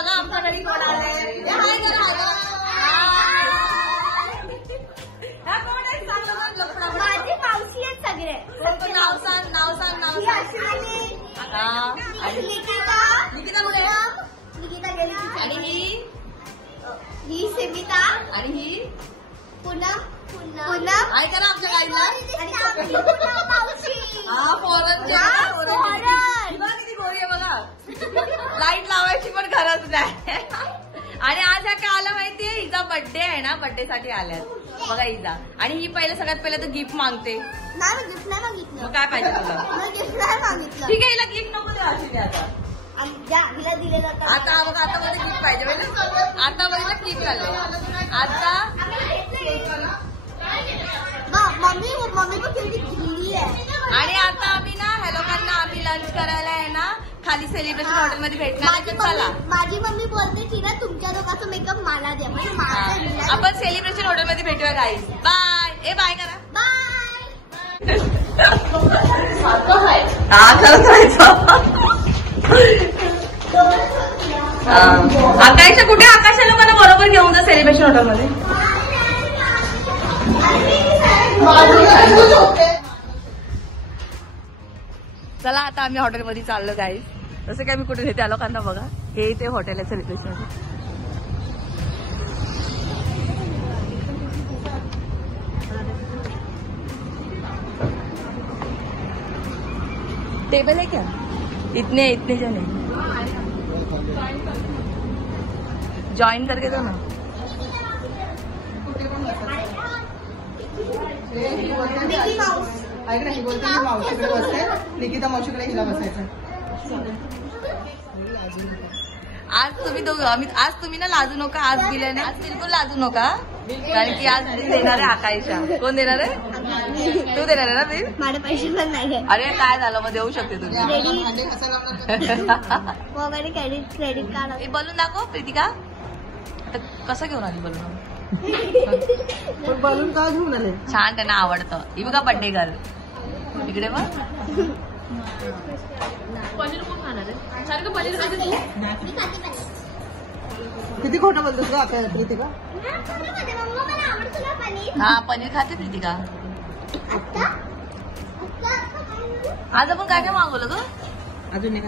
बघा आमच्या घरी कोण आले. माझी मावशी आहेत सगळे. नाव सांग नाव सांग नाव सांग. निकिता मुळे आणि ही सेमिता आणि ही पूनम ऐका ना आमच्या गाडीला. मावशी हा फॉरन किती गोरी आहे बघा. लाईट लावायची पण गरज नाही. आणि आज ह्या काय आलं माहितीये, हिचा बर्थडे आहे ना, बर्थडे साठी आल्यात बघा हिचा. आणि ही सगळ्यात पहिले तर गिफ्ट मागते. नाही गिफ्ट नाही मागितलं. मग काय पाहिजे तुला? गिफ्ट नाही मागितलं. ठीक आहे, हिला गिफ्ट नको द्या आता. हिला दिले जातं. आता बघा आता मला गिफ्ट पाहिजे. आता बघा गिफ्ट आलं. आता मम्मी पण केवढी दिली आहे. आणि आता आम्ही ना ह्या लोकांना आम्ही लंच करायला आहे ना खाली सेलिब्रेशन हॉटेलमध्ये भेटणार. चला माझी मम्मी बोलते की ना तुमच्या दोघांचा मेकअप मला द्या. म्हणजे माझा आपण सेलिब्रेशन हॉटेलमध्ये भेटूया गाईज. बाय. बाय करा. बाय. आकाशच्या कुठे आकाशच्या लोकांना बरोबर घेऊन जा सेलिब्रेशन हॉटेलमध्ये. चला आता आम्ही हॉटेलमध्ये चाललो गाईज. जसं काय मी कुठे नेते आलो कांदा बघा. हे इथे हॉटेल आहे सेलिब्रेशन. टेबल है क्या? इतने जने जॉइन करके दो ना. ऐक ना, ही बोलते मी मावशीकडे बसते, निकिता मावशीकडे हिला बसायचं. आज तुम्ही दोघं आज तुम्ही ना लाजू नका. आज दिल्याने आज बिलकुल लाजू नका, कारण की आज देणार आहे आकाशा. कोण देणार आहे? तू देणार आहे ना बिल? माझे पैसे पण नाही. अरे काय झालं मग देऊ शकते तुम्ही. Credit card. हे बलून दाखव प्रीतिका. आता कसं घेऊन आली बलून? बलून का घेऊन आले? छान, त्यांना आवडतं. ही बघा बर्थडे गर्ल. इकडे मग पनीर कोण खाणार आहे? छान का पनीर खाते तू? किती खोटं बोलतोस का प्रीतिका? हा पनीर खाते प्रीतिका. आज आपण काय काय मागवलं ग? अजून नाही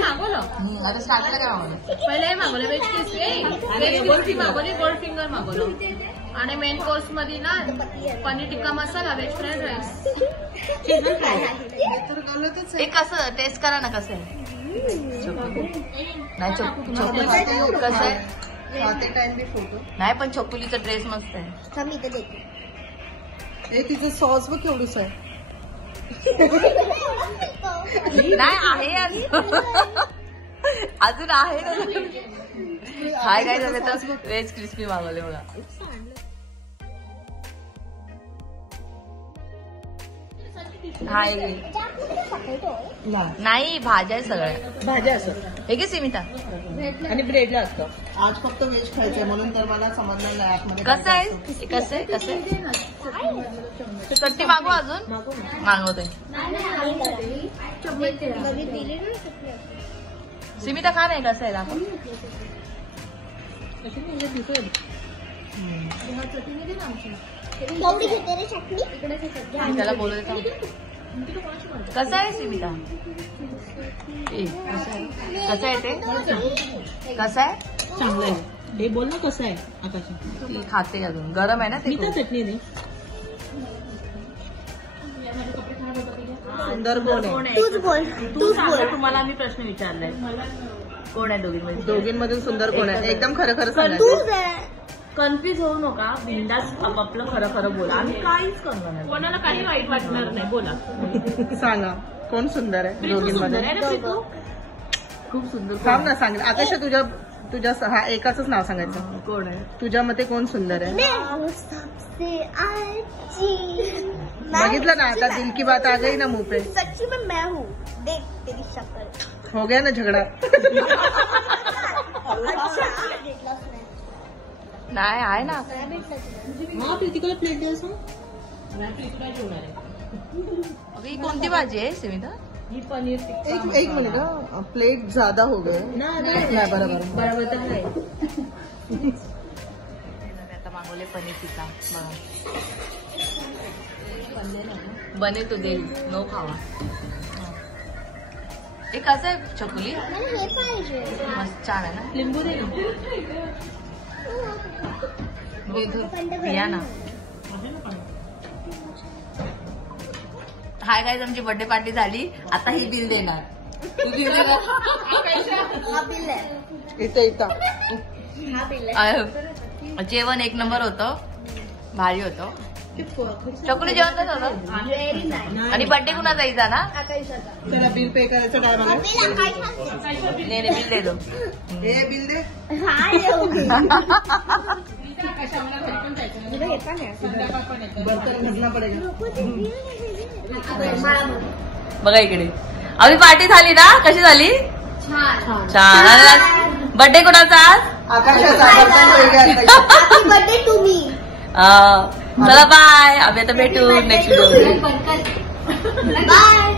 मागवलं. आता स्टार्टला काय मागवलं? पहिले हे मागवलं व्हेज क्रिस्पी मागवली, गोल्ड फिंगर मागवलं. आणि मेन कोर्स मध्ये ना paneer tikka masala, veg fried rice. हे कसं टेस्ट करा ना कसं आहे. नाही चोकुली कसं आहे? नाही पण चोकुलीचा ड्रेस मस्त आहे. मी इथे देते. हे तिचं सॉस बघ केवढूस आहे. नाही आहे अजून आहे ना. हाय काय झालं तर व्हेज क्रिस्पी मागवले बघा. हाय नाही भाज्या आहे सगळ्या. भाज्या असत हे की सीमिता आणि ब्रेडला असतं. आज फक्त व्हेज खायचंय म्हणून तर मला समजलं नाही आतमध्ये कसं आहे. कसं आहे कसं आहे. चटणी मागू अजून मागवते. सीमिता खा नाही कसं आहे दाखव. त्याला बोलू देतो. कसं आहे सीमिता? कसं आहे ते? कसं आहे? चांगलं आहे. हे बोल ना कसं आहे आकाश. ती खाते अजून गरम आहे ना ते. चटणी दे. सुंदर कोण आहे? तूच बोल. तूच बोल. तुम्हाला मी प्रश्न विचारलाय, कोण आहे दोघींमध्ये? दोघींमधून सुंदर कोण आहे? एकदम खरं खरं सांगा. तूच आहे. कन्फ्युज होऊ नका, बिंदास आपापलं खरं खरं बोला. आम्ही काहीच करणार नाही, कोणाला काही वाईट वाटणार नाही. बोला सांगा कोण सुंदर आहे दोघींमध्ये? खूप सुंदर. सांग ना. सांग आकाश. तुझ्या हा एकाच नाव सांगायचं. कोण आहे तुझ्या मते कोण सुंदर आहे? बघितलं ना आता दिल की बात आ गई ना मुंह पे. सच्ची में मैं हूँ. देख तेरी शक्ल. हो गया ना झगडा. नाही आहे ना. हा प्रीतिकाला प्लेट द्यायचं. ही कोणती भाजी आहे सीमिता? ही पनीर टिक्का एक मिनिट हा. प्लेट ज्यादा हो गए नाही बरोबर बरोबर तर आहे. आता मागवले पनीर टिक्का बने तो दे नो खावा. एक असं आहे चकुली मला हे पाहिजे. मस्त छान आहे ना. लिंबू दे या ना. हाय गाईज, आमची बर्थडे पार्टी झाली. आता ही बिल देणार. तू बिल देणार. हा बिल आहे. इथं हा बिल आहे. जेवण एक नंबर होतं, भारी होतं. चकुली जेवण कसं होतं? Very nice. आणि बर्थडे कुणाचा इजा ना? आकाशाचा. चला बिल पे करायचं टायमाला. बिल आकाशाचा. नाही बिल दे दो. हे बिल दे. हा येऊ दे. बर्तन घालना पडेगा. मला बघ. बघा इकडे आम्ही पार्टी झाली ना. कशी झाली? छान. छान. बर्थडे कुणाचा आज? आकाशाचा बर्तन वेगळे असायचे. Happy birthday to me. चला बाय. आम्ही आता भेटू नेक्स्ट व्हिडिओ. बाय.